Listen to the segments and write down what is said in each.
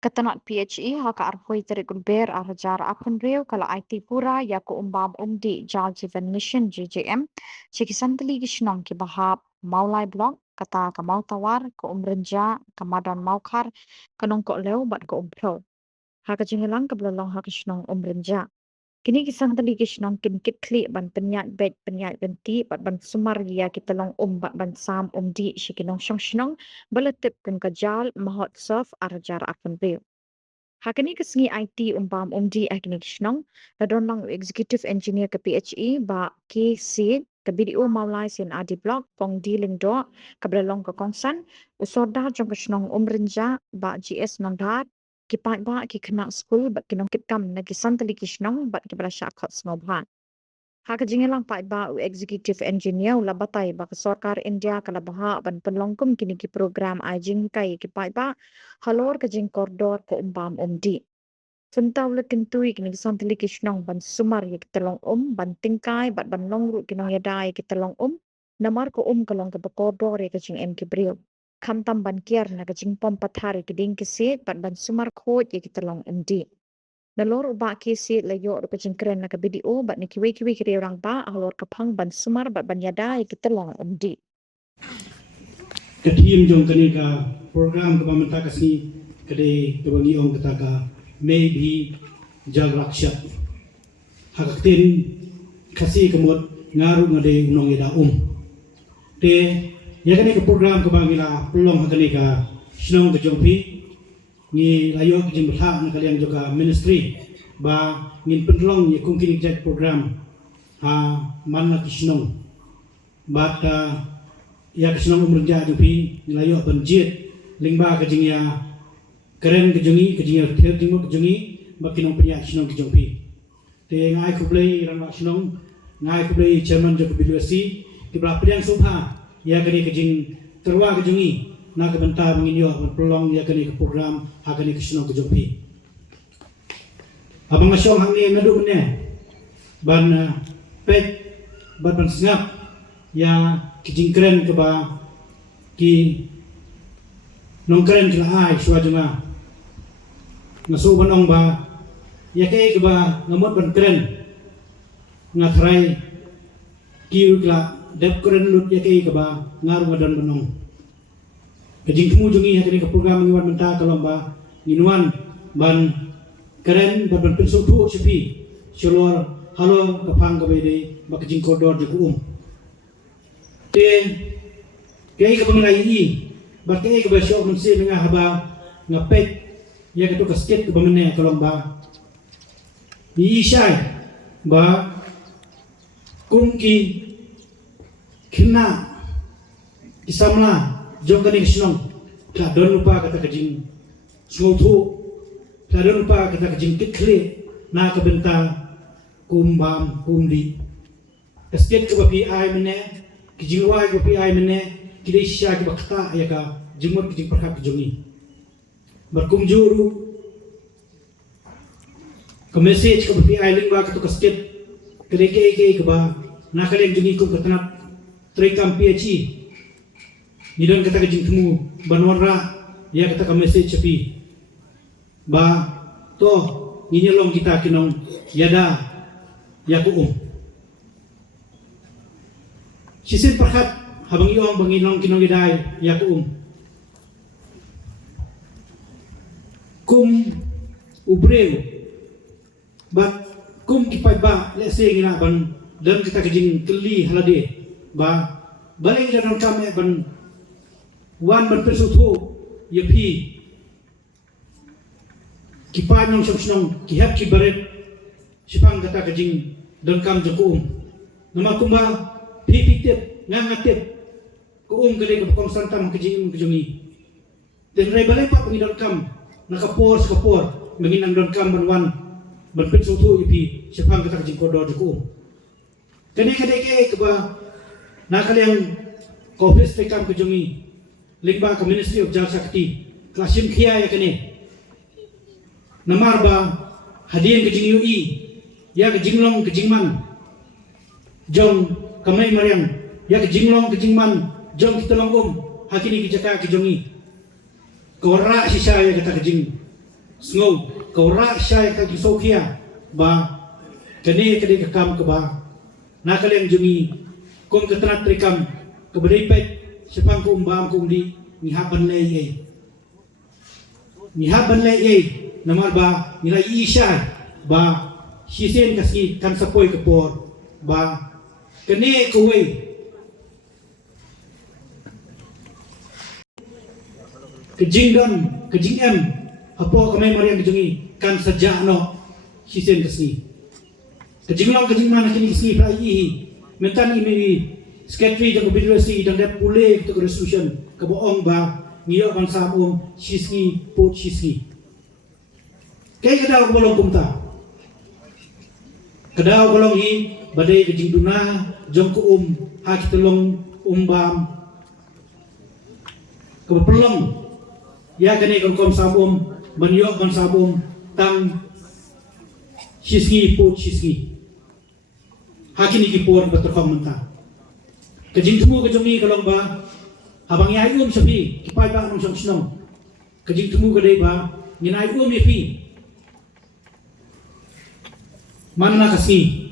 Katanat PHE haka arpoi terik ber arjar apun reu kala IT pura ya ko umbam umdi Jal Jeevan Mission JJM cikisanteli gishnong ki bahap maulai blok kata ka mau tawar ko umrenja kamadon maukar kanong ko leu bat ko umpro haka jingelang ka blalong haka shnong umrenja kini kisanteli gishnong kin kit kli ban penyat bet penyat benti bat ban sumar ya kitalong bat ban sam umdi shikinong shong shnong balatip kun kajal mahot surf arjar apun reu Hakani kesengi IT umpam umdi akini kishnong ladon lang executive engineer ke PHE ba ke seed ke BDO maulai sin adi block pong di lingdo kablalong ke kongsan usoda jong kishnong umrinja ba GS nondat kipat ba ki kena school ba kinong kitkam na kisantali kishnong ba kibala syakot snobhan Haka jingelang pa ba u executive engineer ula batay ba ka sarkar India kala baha ban penlongkum kini ki program ajing kai ki pa ba halor ka jing koridor ko umbam umdi. Sentaw le kentui kini santili kishnong ban sumar ya kitalong ban tingkai bat ban longru kinong yadai kitalong namar ko kalong ka bakodor ya ka jing em kibril. Kamtam ban kier na ka jing pom pathari ki ding kisit bat ban sumar khot ya kitalong umdi. Nalor uba kisi layo ro kacing keren na video bat ni kiwi kiri orang ba alor kapang ban sumar bat ban yada kita long umdi. Ketim jong kani ka program ka pamenta kasni kade kabangi ong kata ka maybe jal rakshat haktin kasi kamot ngaru ngade unong ida te ya kani ka program ka bangila pelong hakani ka sinong ka jongpi ni layo kijing betha na kalian juga ministry ba ngin penlong ni kungkin eject program ha manna kisnong bat ya kisnong umrja jupi ni layo banjit lingba kijing ya keren kijungi kijing ya thir jing kijungi ba kinong penya kisnong kijongpi te ngai kublei ran kisnong ngai kublei chairman jok bilwasi kibla priang subha ya kani kijing terwa kijungi na kabanta menginyo pelong ya kani ke program hakani ke sinong ke jopi abang asyong hang ni ngadu ne ban pet ban sengap ya kijing keren ke ba ki nong keren ke ai shwa junga ngaso banong ba ya ke ba ngamot ban keren ngatrai ki ukla dep keren lut ya ke ba ngaru ngadan banong kajing kemujungi hakini ke program ngiwan menta kalomba nginuan ban keren ban pinso tu sipi sholor halo kapang kabede ba kajing kodor de te kay ka banglay i ba kay ka ba syok mensi nga haba ngapet ya ka to kasket ka bamene kalomba ni isay ba kumki kina isamla jong kani kisnong ta don lupa kata kajing sungotu ta don lupa kata kajing kikli na kabenta kumbam kumdi kasket ke bapi ai mene kijing wai ke bapi ai mene kidai sya ke bakta ya ka jingmot kijing perhap kejongi berkum juru ke message ke bapi ai lingba ke kasket kedai ke ba na kalian jungi kum ketanap trekam PHE Nidon kata kajing temu banwara ya kata ka message api ba to nginyelong kita kinong yada ya ku sisin perhat habang iong banginong kinong yadai ya ku kum ubreu ba kum kipai ba let's say ngina ban dan kita kajing keli halade ba balai dan kami ban wan ban persutu ya pi kipan nong song kihap ki baret sipang kata kajing dan kam jokum nama kumba pi pitip ngangatip ku gede ke kong santam kajing kejungi dan rai balai pa pengidon kam nakapor menginang don kam ban wan ban persutu ipi sipang kata kajing kodor jokum kene ke ba nakaliang office tekam kejungi Lingba ke Ministry of Jal Shakti Klasim Kia ya kene Namar ba hadian kejing UI ya kejinglong kejingman Jong kamay mariang ya kejinglong kejingman Jong kitalong hakini kijaka kejongi Kora sisa ya kata kejing snow kau rak syai ka gisokia ba kene kede kam ke ba na kalian jungi kong ketrat trikam ke beripet sepang ku umbam ku umdi ni haban le ye ni haban le ye namar ba nilai isya ba sisen kasi kan sapoi ke por ba kene kuwe kejing don kejing em apo kami mariam kejungi kan sejak no sisen kasi kejing long kejing mana kini kasi rai mentan ini sekretari dan birokrasi dan dia pulih ke resolution ke bohong ba ngiyo kan samum siski pot siski kay kadaw bolong kumta kadaw bolong hi badai kejing duna jong ku hak telong umbam ke pelong ya kene kom samum manyo kan samum tang siski pot siski hakini ki por beterkong mentah kejing temu kejungi kalong ba habang yayum sabi kipai ba nong song kejing temu kadai ba nginai yapi mana kasi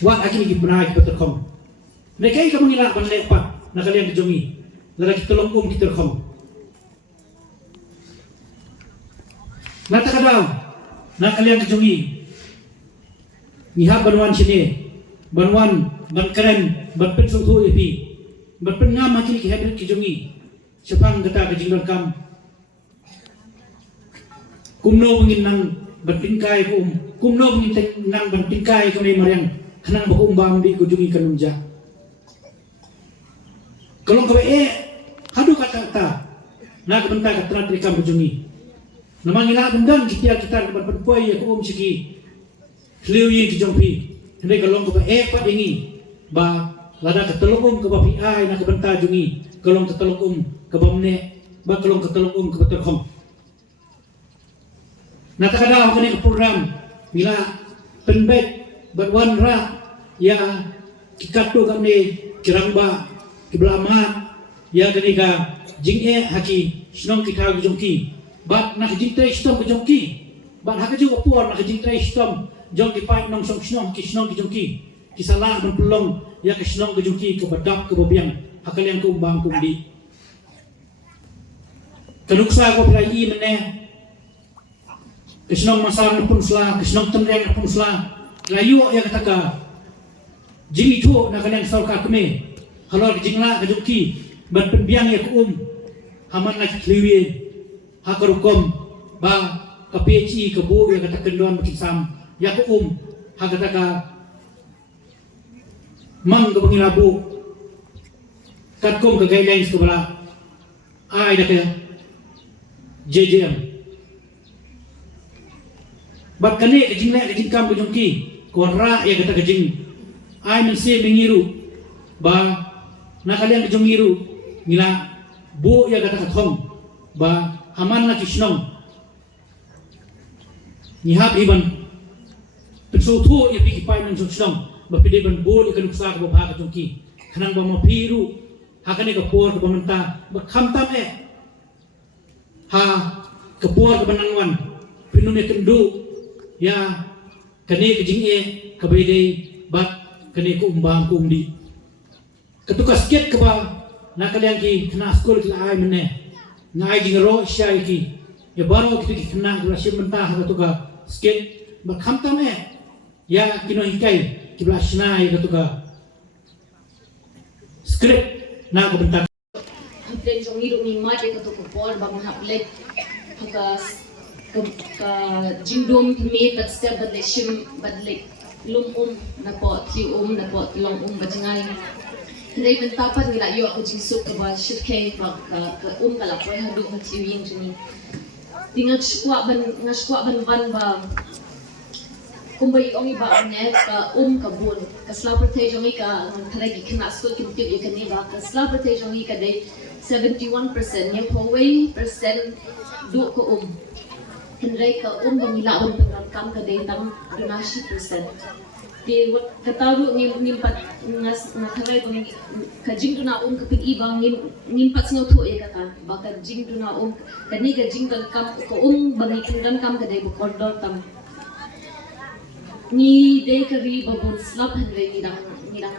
wat akini ki benai ki beterkong nekai kamu ngilak ban lepat na kalian kejungi lara ki tolong ki terkong nata kadaw na kalian kejungi nihab banwan sini banwan ban keren ban pen sutu epi ban pen ngam makin ki hebret ki jungi sepang kata ke jingdon kam kumno mungin nang ban pingkai kumno mungin nang ban pingkai ko ni mariang kanang ba umbam di ko jungi kanumja kalong ka hadu kata na ka benta ka trat kam jungi namang ila bendan kita ban poi ya ko siki kliwi ki jongpi hindi kalong ka pa dingi ba lada ketelung ke bapi ai nak benta jungi kalong ketelung ke bamne ba kalong ketelung ke beterhong na takada ko ni program mila penbet badwan ra ya kikatu kami kirangba kiblama ya kenika jinge haki snong kita jongki bat nak jingtai stom ke jongki bat hak ju opor nak jingtai stom jongki pai nong song snong ki jongki kisalah berpelong ya kesenong kejuki ke badap ke babiang hakal yang kumbang kumdi kenuksa ko plai mene kesenong masar pun sela kesenong temreng pun sela layu ya kataka jing itu nak kalian sauka keme halor jingla kejuki ban penbiang ya haman nak liwi hakarukom ba ke PHI ke bu ya kata kendon makin sam ya hakataka mang ke pengilabu katkom ke guidelines ke bala ai dah ke JJM bat kane ke jingle ke jingkam ke jongki korra ya kata ke jing ai mense mengiru ba na kalian ke jongiru ngila bu ya kata ke thong ba haman na kisnong nyihap iban pensotu ya pi kipai nang song bapide ban bol ikan uksa ko ba ka jongki kanang ba mapiru hakane ka por ko menta ba khamtam ha ka por ko banangwan pinune kendu ya kane ke jinge ka bede bat kane ko umbang ko umdi ketukas ket ka ba na kalian ki kena skol ki ai mene ngai jingro syai ki ya baro ki kena dula menta ha to ka sket ba khamtam ya kino hikai kibla shnai ketuka script na ko bentak haplen jongi ru mi ma de ketuka pol bang haplet haka ka jingdom me but step but shim but like lum na po ti na po long bajingai Hindi bentapan nila yo ako jisuk ka ba shitke ba ka kala po hadu ka tiwing jini tingak skwa ban ba kumbai ongi ba ane ka kabun ka slaperte jongi ka tharagi khna school kim tip yakani ba ka slaperte jongi ka dai 71% ya Huawei percent do ko Henry ka bamila on pengram kam ka dai tam 12% Di kataru ngimpat ngatharay bang kajing duna kapit ibang ngimpat snow to ya kata baka jing duna kani kajing kan kam ko bang ikundan kam kadai bukordor tam ni day kari babon slap hanre ni dang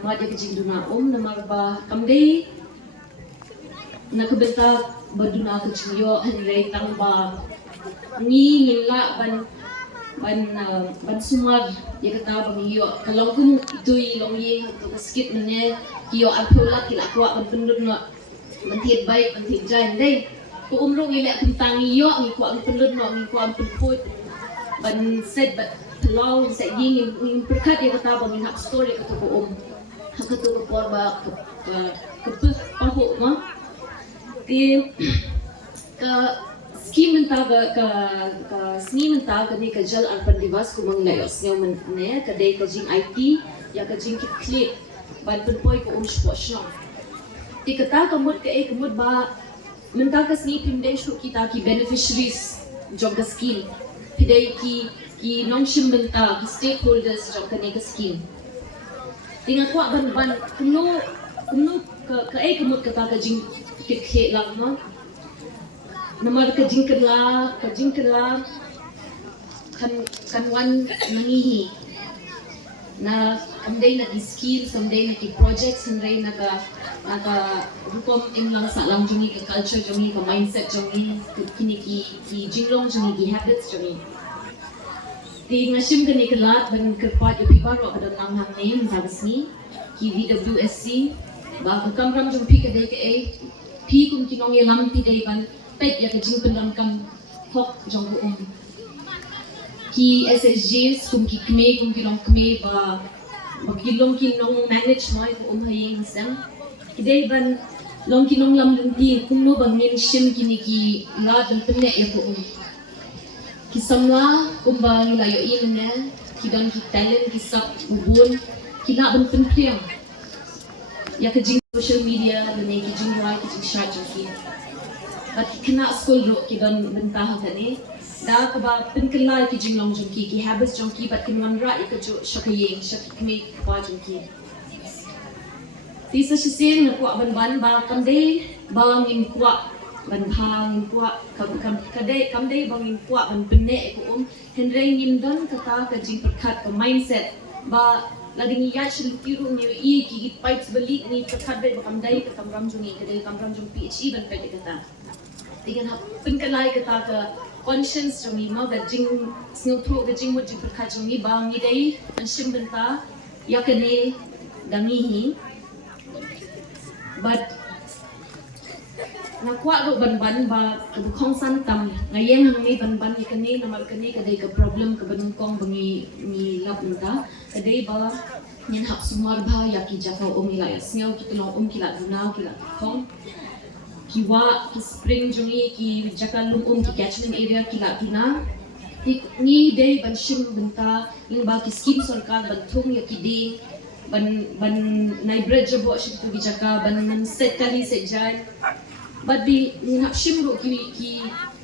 ma de kajing duna namar ba kam day nakabenta baduna kajingyo hanre tang ba ni ngila ban sumar ya kata bang iyo kalau kun itu long ye to skip mene iyo apola kila kwa ban pendud no bantiet baik bantiet jain dai ko umrong ile tentang iyo ngi kwa pendud no ngi kwa pendud ban set bat law set ying perkat ya kata bang hak story kata ko hak to ko ba ke paho no ti ka Skim mentaga ka sni mentaga ni ka jal arpan divas ko mang layos ngaw man ne ka day ka jing IT ya ka jing clip ban penpoy ko sport ti kata kamut ka kamut ba mentaga sni pimden shu kita ki beneficiaries jog ka scheme pidai ki non shim menta ki stakeholders jog ka ni ka scheme tinga ko ban kuno ka kamut ka ta ka jing kit lang no namar kajing kerla kan wan nangihi na kamday na skill kamday na ki projects kamday na ka hukom lang sa lang jungi ka culture jungi ka mindset jungi kini ki jinglong jungi ki habits jungi ti ngashim kani kalat ban kerpat yu pibaro kada lang hang name habisni ki VWSC ba ka kamram jung pi kadai ka pi kum kinong yelam pi dai ban pet ya kajing pendan kam hok jong ko ki SSGs kum ki long kme ba magilong ki nong manage mai ko hayeng sang kidai ban long ki nong lam lunti kum no bang yin shim kini ki la dan penne ya ko ki samla kum ba layo in ne ki dan ki talent ki sap bubun ki la ban penpriang ya kajing social media dan ki jing right ki jing shot ki but kena school ro ki don bentah kani da ka ba pinkala ki jinglong jongki ki habits jongki but kin wanra ikajo shakayeng shakikme kwa jongki tisa shising na kwa ban ba kamde ba ngin kwa ban hang kwa kam kamde ba ngin kwa ban penne ko henre ngin don kata ka jing perkat ka mindset ba lading iya shiltiru ni ki pipes balik ni perkat be kamdai ka kamram jongi ka kamram jong PhD ban pede kata dengan penkalai kata ke conscience jami ma ga jing snutro ga jing mo jing perkha jami bang ni dai anshim benta yakane dangihi but nakwa ro ban ba khong san tam ngayeng hang ni ban yakane namar kane ka dai ka problem ka banungkong bangi ni lap benta ka dai ba nyen hap sumar ba yaki jaka omila yasnyo kitulong kila dunau kila khong kiwa ki spring jungi ki jakalum ki catchment area ki latuna ni day ban shim benta ling ba ki scheme sarkar ban thung ya ki ding ban nai bridge bo shi tu ki jaka ban set kali set jai but bi ni hap shim ro ki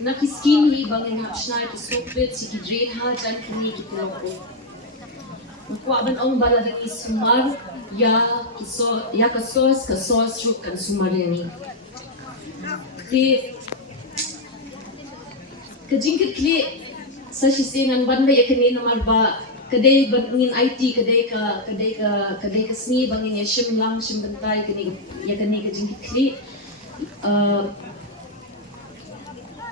na ki scheme hi bang ni hap shnai ki software si ki drain ha jan ki ki tulong ko ko ban ong bala dang isumar ya ka source ro kan sumar ni di kajingkit kli sa shisingan banda ya kani namar ba kadai bangin IT kadai ka sni bangin ya shim lang shim bantay kani ya kani kajingkit kli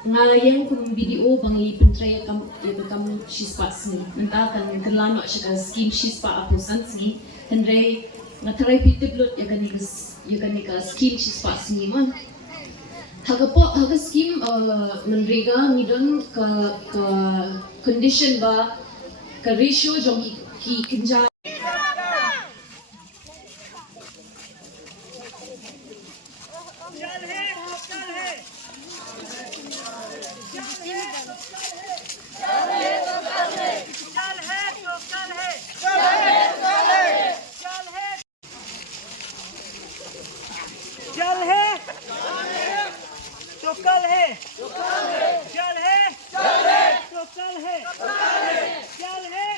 nga yang kum video bangi pentray kam shispa sni nanta kan kelano siya ka scheme shispa apo sansi henry nga try pitiblot ya kani ka scheme shispa sni ma haga scheme Manrega ngidon ka condition ba ka ratio jong ki kinja तो कल है चल है तो कल है चल है